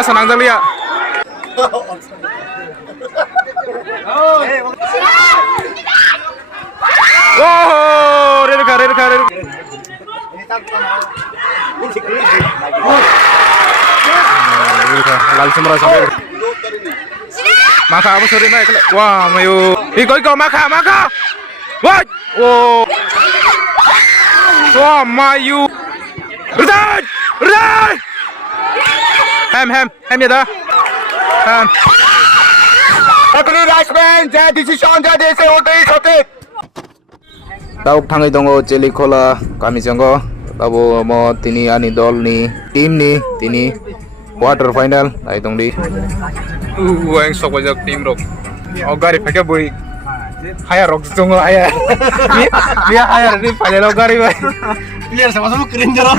Mana senang jali ya? Wow, reka. Lalu semua sampai. Maka apa sorry naik? Wah, mayu. Iko maka. What? Oh. Wah, mayu. Redan. Ham ya dah. Ham. Tahu tangi dongo jeli kola kami jonggo. Tahu mau tini ani dol ni tim ni tini quarter final ai dong di. Yang sok wajak tim rok. Ogari pakai boy. Haya rok jonggo haya. Dia haya ni final ogari boy. Player sama-sama keren jorok.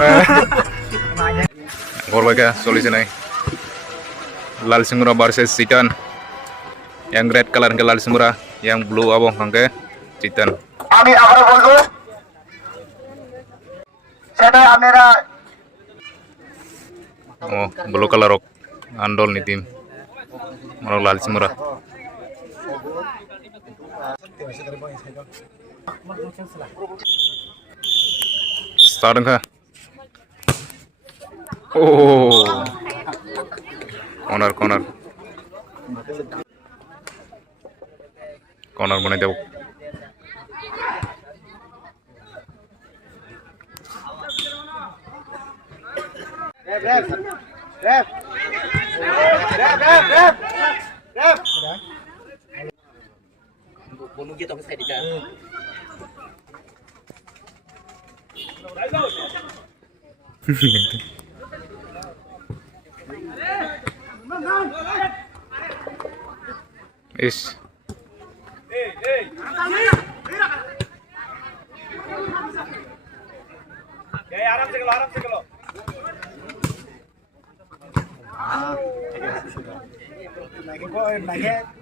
Gor baga solusi nai. Lal Singura versus Citan. Yang red color ke Lal Singura, yang blue abong ke Citan. আমি আবার বলবো সেটা আপনারা Oh, blue color rok andol ni tim. Maro Lal Singura. Starting ka. Oh. Corner mana jauh. Ref. Bunuh gitu ke saya di sana. Is. आराम से करो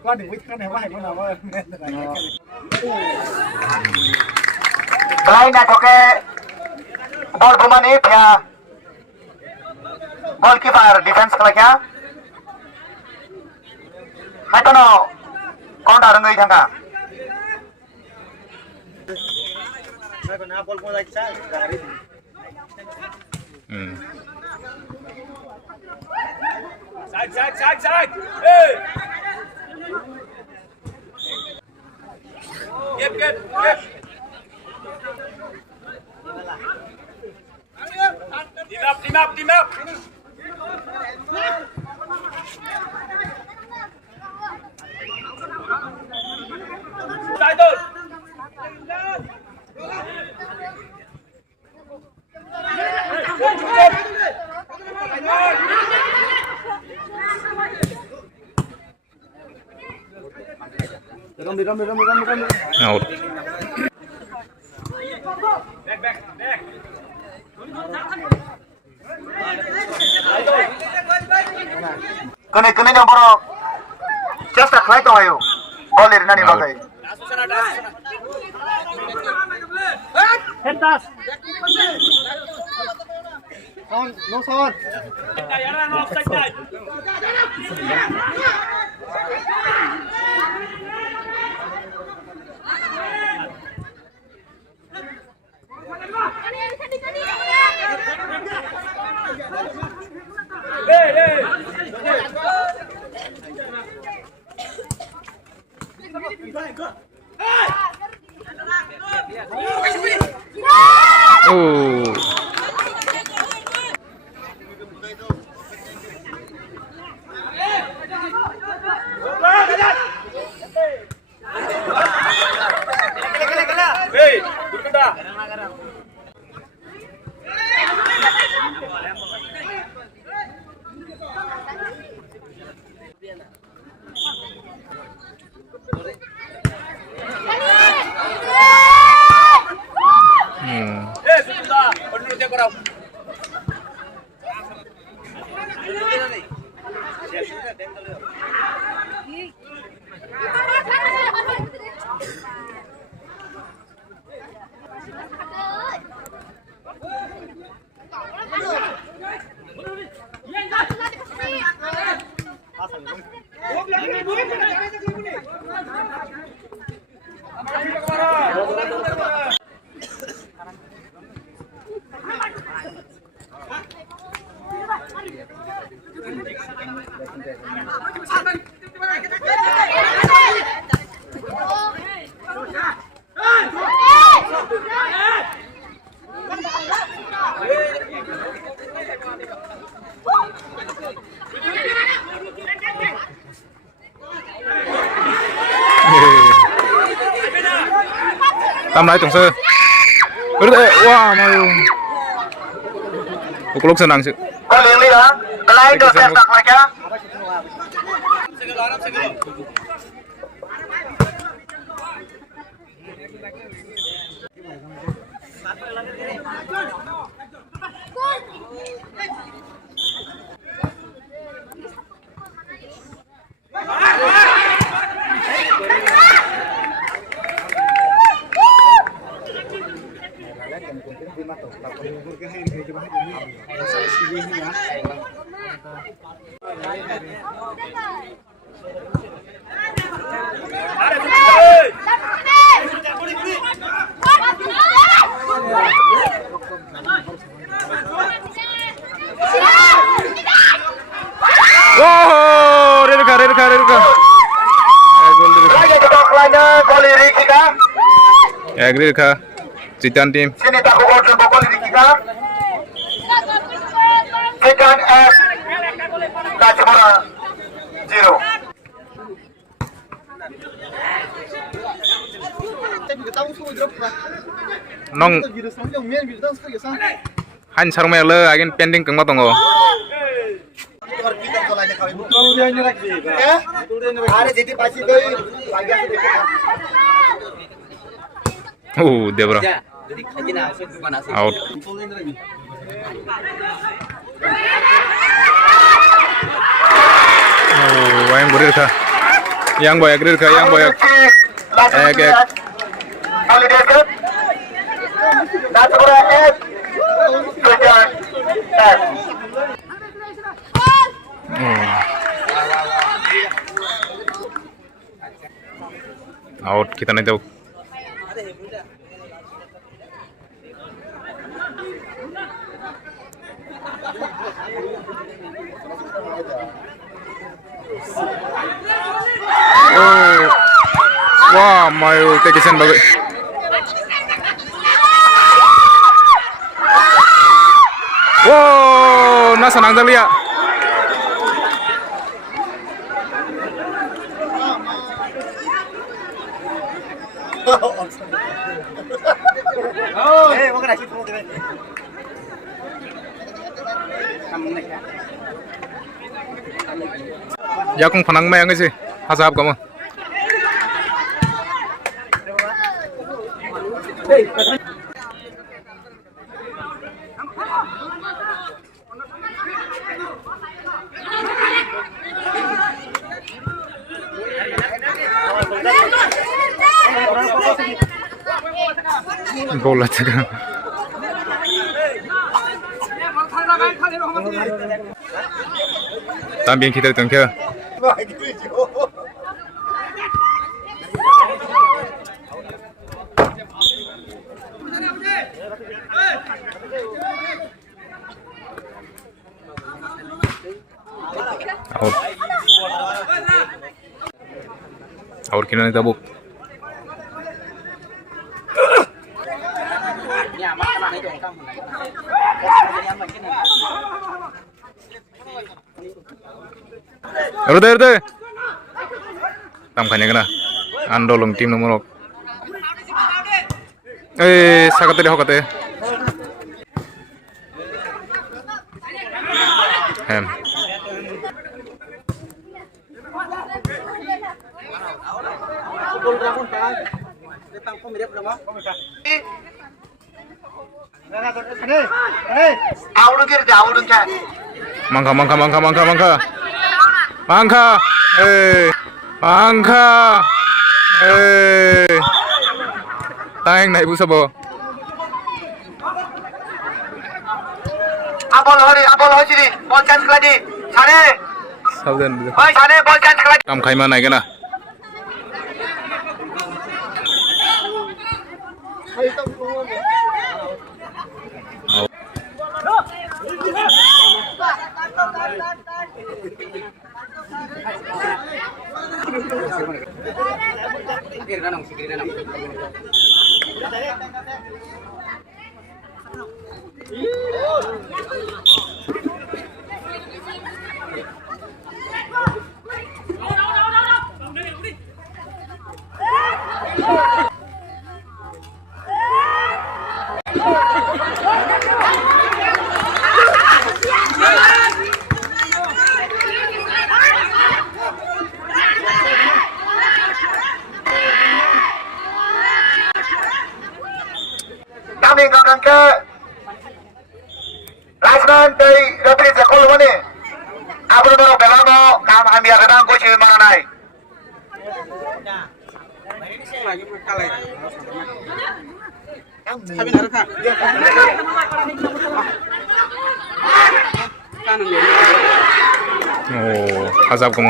có đừng biết cái này có hay con nào ơi đây là có cái ball pemani ya goalkeeper defense kalau क्या hai tono कौन डाल रही जगह Side. Hey. Get. Team up. Side. Ram. Out. Back. Kene yang baru just a flight ayo. Ball ini nani bagai. Hentas. No sound. Oh. Hey, Durkanda. Tam lại tổng sơ. Wow, mayo. Lúc senang sih. Bowling leader, Clyde Chestnut mereka. Wow, Rirka. Lagi kedok lainnya Boli Rikika. Rirka, Citan tim. Sini tak gol untuk Boli Rikika. Citan F. Dachimura 0. Nong Han sarung le agen pending kang matong oh. Debra. Out. Yang Rirka. Yang boyak Rirka, yang boyak. Boli Rikika. Dachimura F. Citan F. Out kita nih tahu. Wah, mau tekisan bagus. Wow, nasa nang dalia. Ya kung panang may ang isi, hasahap ka mo. Bola cakap. También kita tengah. Out kita ni tabuk. Rute. Tam kanya kena. Andolong tim nomor. Sakate deh hokate. Hem. Mangka. Tayang naik busa bo. Abol hari sini. Ball chance lagi. Sare. सावधान Oi, sana ball chance khlai. काम खाइमा नायगोन ना Kami ngangkang ke linesman dari referee sekolah mana? Apa tu belamo? Kam ambil kadang coach mana nai? Oh azab kamu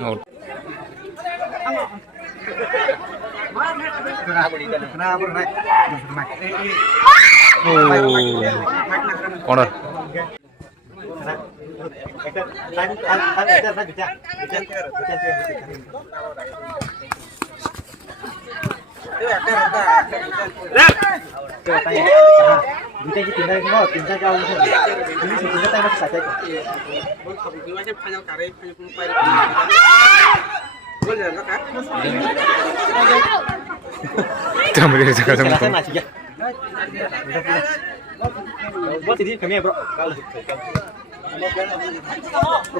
oh corner Tamri jaga sama Bos ini kami bro.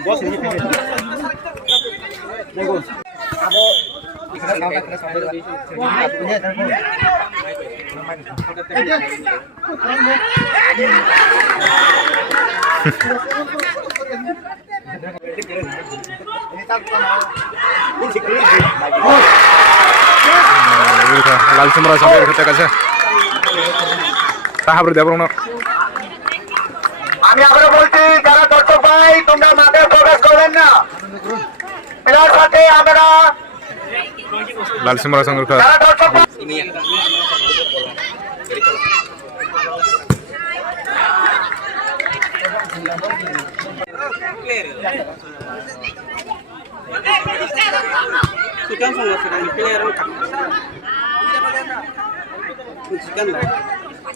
Bos ini kami. Nego. लाल समरा sampai ke kaca. Tahap berdiam no. আমি আবারও বলছি যারা দর্শক ভাই তোমরা মাঠে প্রবেশ করবেন না খেলার সাথে আমরা लाल समरा संगर ka. যারা দর্শক ভাই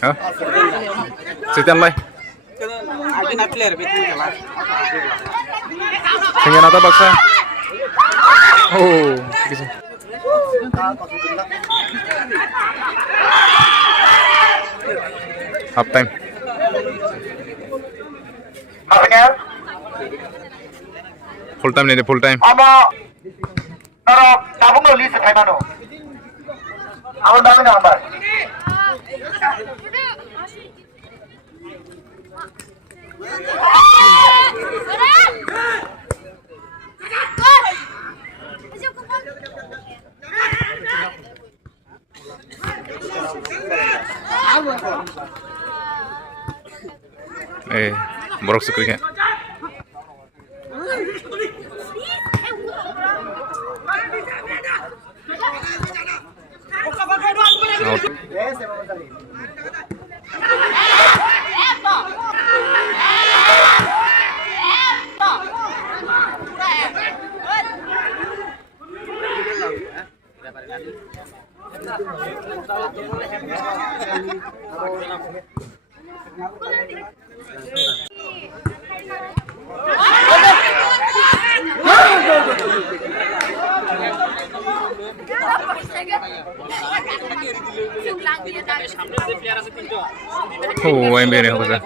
Hah? Sekian lah. Sehingga nata baksa. Oh, gitu. Half time. আপনি Full time nih, full time. ama তারা তাবুঙ্গ লিস্ট খাইমানো আমার দামি number borok sekali kan. Out. Oh, yang beri apa sih?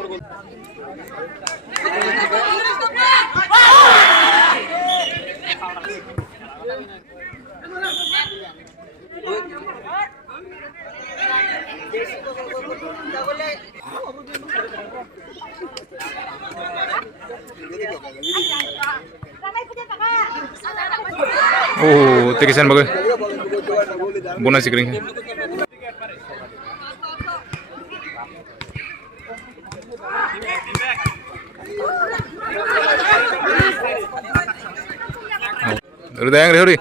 Oh, tekisan bagus. Bonus kering. Udah yang Huri.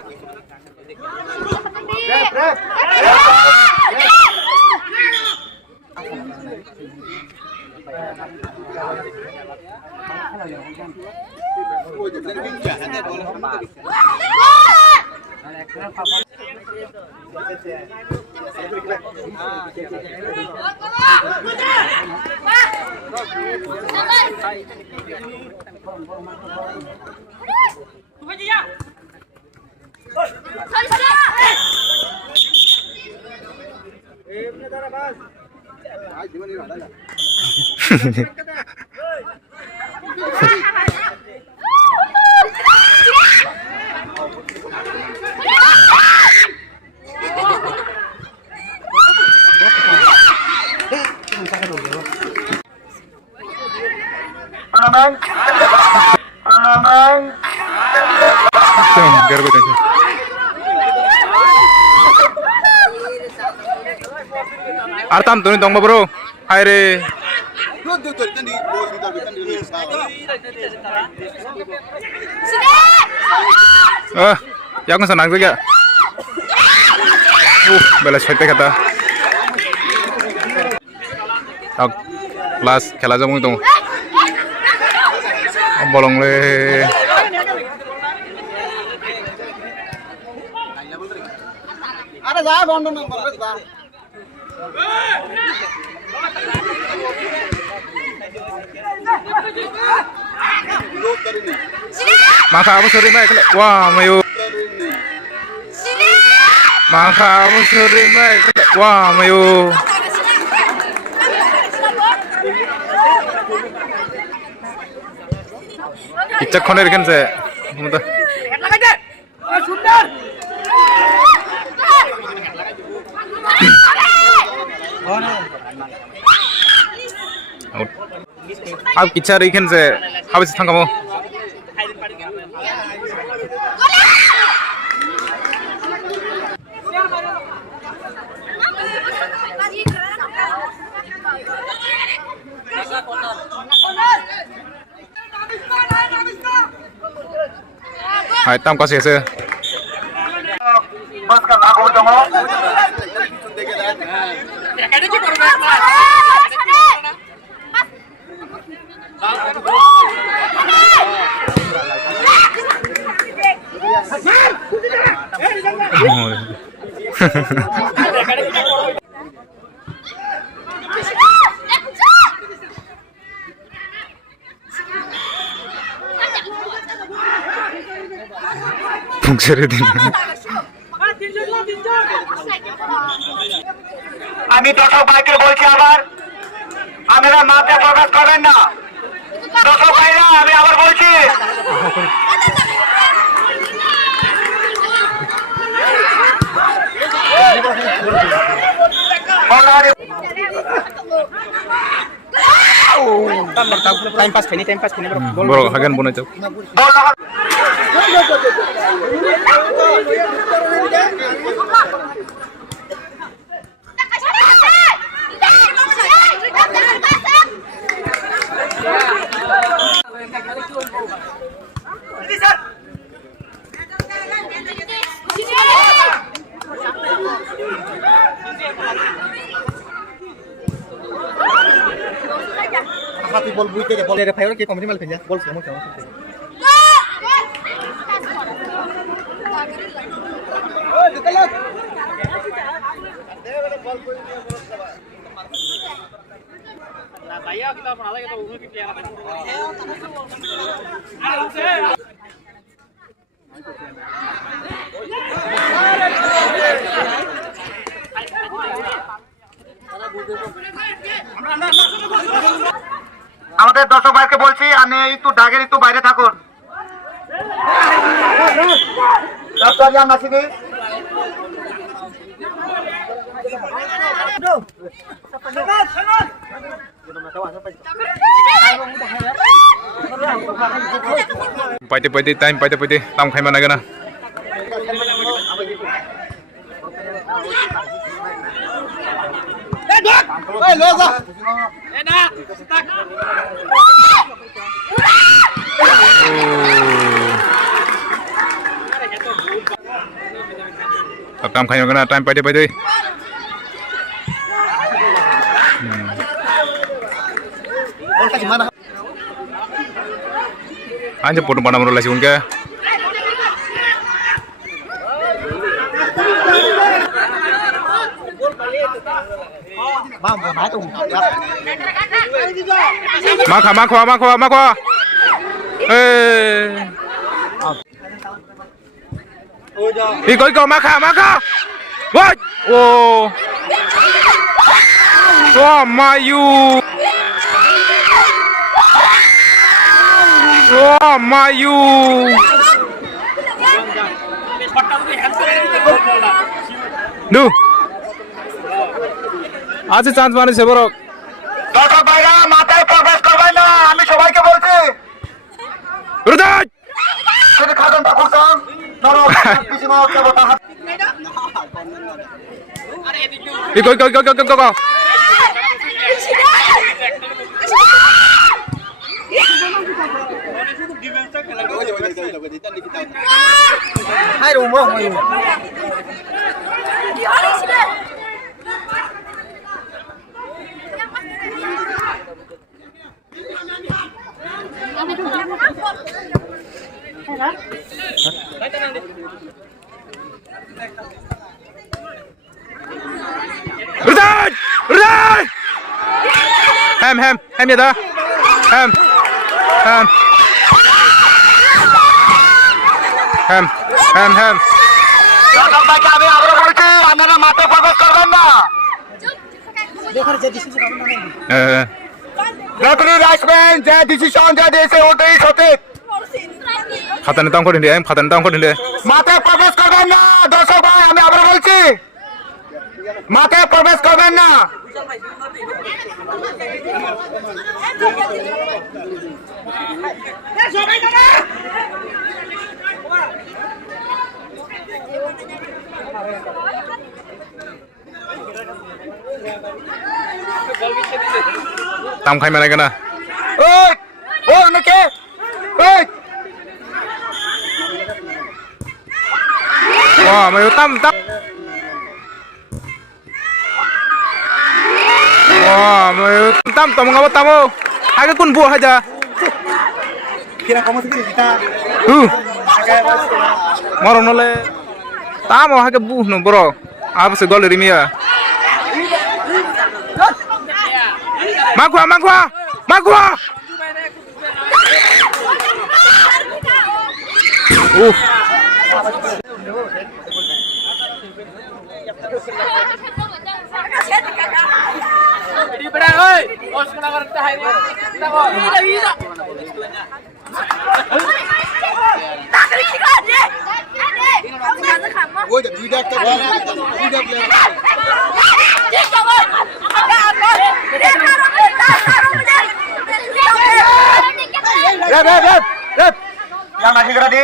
Aman. Aman. Biar gue tengok. Artam tuh nih tong bro. Hai re. Yang senang juga. Belas fight kata. Kelas খেলা যাবো তো bolong le ada जा बंद number जा maka aku sering main wah mayu maka aku sering main wah mayu ইচ্ছাক্ষণের এখানে আর ইচ্ছার এইখান যে হাবেছে থাঙ্গামো Hai tam kasih ya. Bos ka aku tunggu. ছেড়ে দিন আমি দর্শক ভাইকে বলছি আবার আপনারা মাঠে প্রকাশ করবেন না দর্শক ভাইরা আমি আবার বলছি टाइम पास खेनी bro hagan bonai chau hati bol buite ke bol re fayor ke komedi mal pinja bol semua kamu আমাদের দর্শক ভাইকে বলছি আপনি একটু ডাকের একটু বাইরে থাকুন নাসিদি Paite time paite tam khai mana gana. Ê, lơ ra. Tam khai gana time paite. Bol kasih mana? Anja foto mana menurut lasi unga. Bang, mana tuh? Makwa. Iko maka. What? Oh. Wah, Mayu. Wah, Mayu. Duh. আজ chance মানেছে বড় দর্শক ভাইরা মাথায় প্রবেশ করবেন না, আমি সবাইকে বলছি। রুদাই যদি খাজনটা খুঁজতাম পিছনে দেবতা কই Hai rumah. Rudai! Hem ya da. Hem. দর্শক ভাইকে আমি আবারও বলছি, আপনারা মাঠে প্রবেশ করবেন না। রেফারি রাইসম্যান যে ডিসিশন যা দিয়েছে ওটাই সঠিক। খাতানে দাম করে নিলে মাঠে প্রবেশ করবেন না দর্শক ভাই, আমি আবারও বলছি মাঠে প্রবেশ করবেন না। দাম খাই মানে কেনা ওই অনেকে ওই wah mayo tam wah mayo tam ngapa tamu agak kun buah aja Kira kamu sendiri kita. Moron nole tamu agak buh no bro apa sih gol rimia magua Ôi, đuôi đẹp ta. Đuôi đẹp lên. Red. Yang lagi gerak di.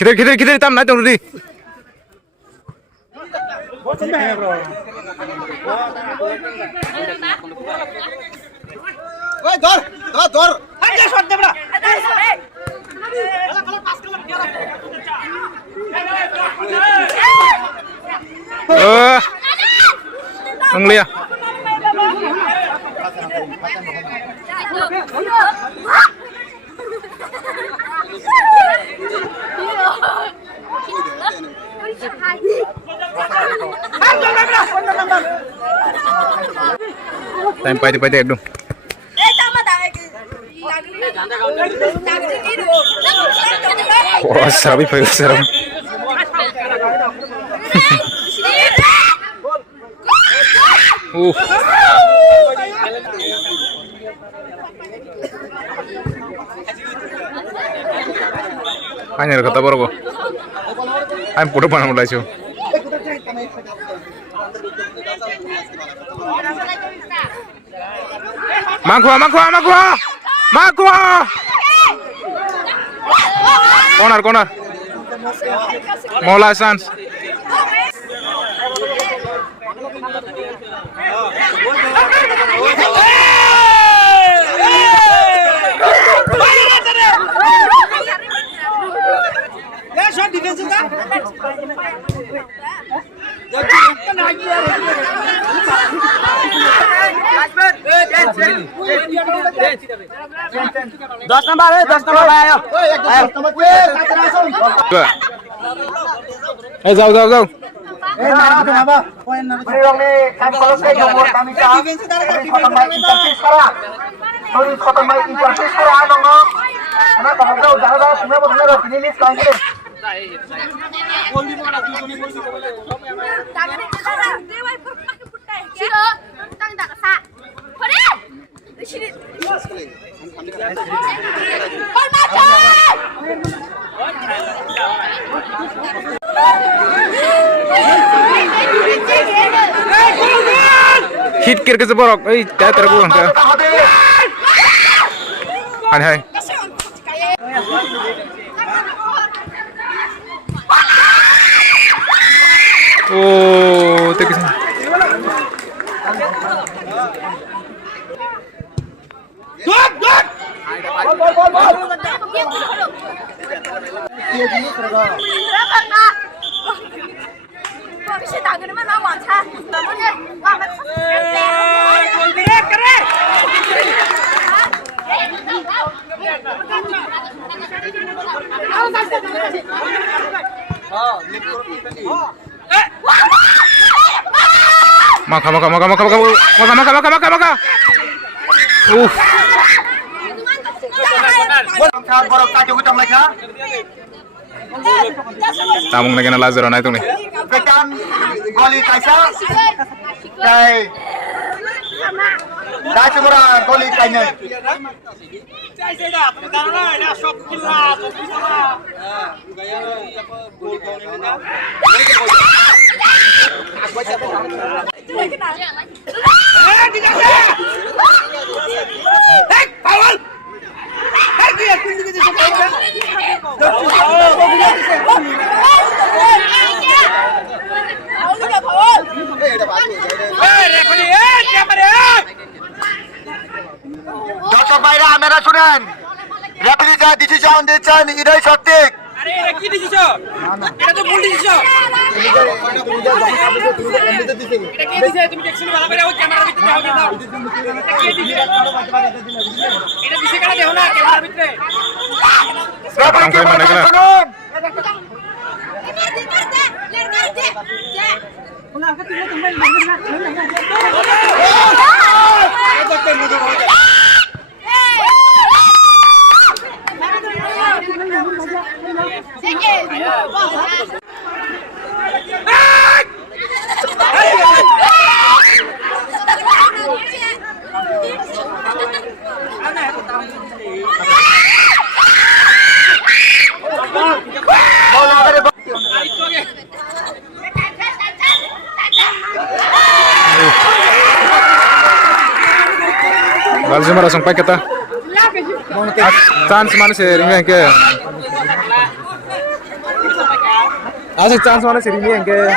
Kita tam naik dong di. Ôi, dor. Aja shot deh, bro. Anglia. Time pahit ekdom. Wah, serabi pahit serem. Hanya kata baru kok. I'm pura panah mulai cuy. Magua. Corner. Mola sans. दस number भाई आयो Jauh. Hit kir ke seborok, dah terbuang ke. Hai. Oh, tekis. Maka. Tamong na kena Lazaro na ito ni. Goli kaisa. Kay. Dai chumura goli kainai. দর্শক ভাইরা আপনারা শুনেন, referee যা decision দিচ্ছেন এটাই সঠিক। আরে এটা কি ডিসিশন? এটা তো ভুল ডিসিশন। এটা কে দিছে? তুমি দেখছো না? ভালো করে ওই ক্যামেরার ভিতরে দাও দাও। এটা কে দিছে? এটা দিছে কেন দেখো না ক্যামেরার ভিতরে? রেফারি কি বলে শুনুন। Langsung sampai kita. Chance mana sih ini yang ke? Asik chance mana sih ini yang ke?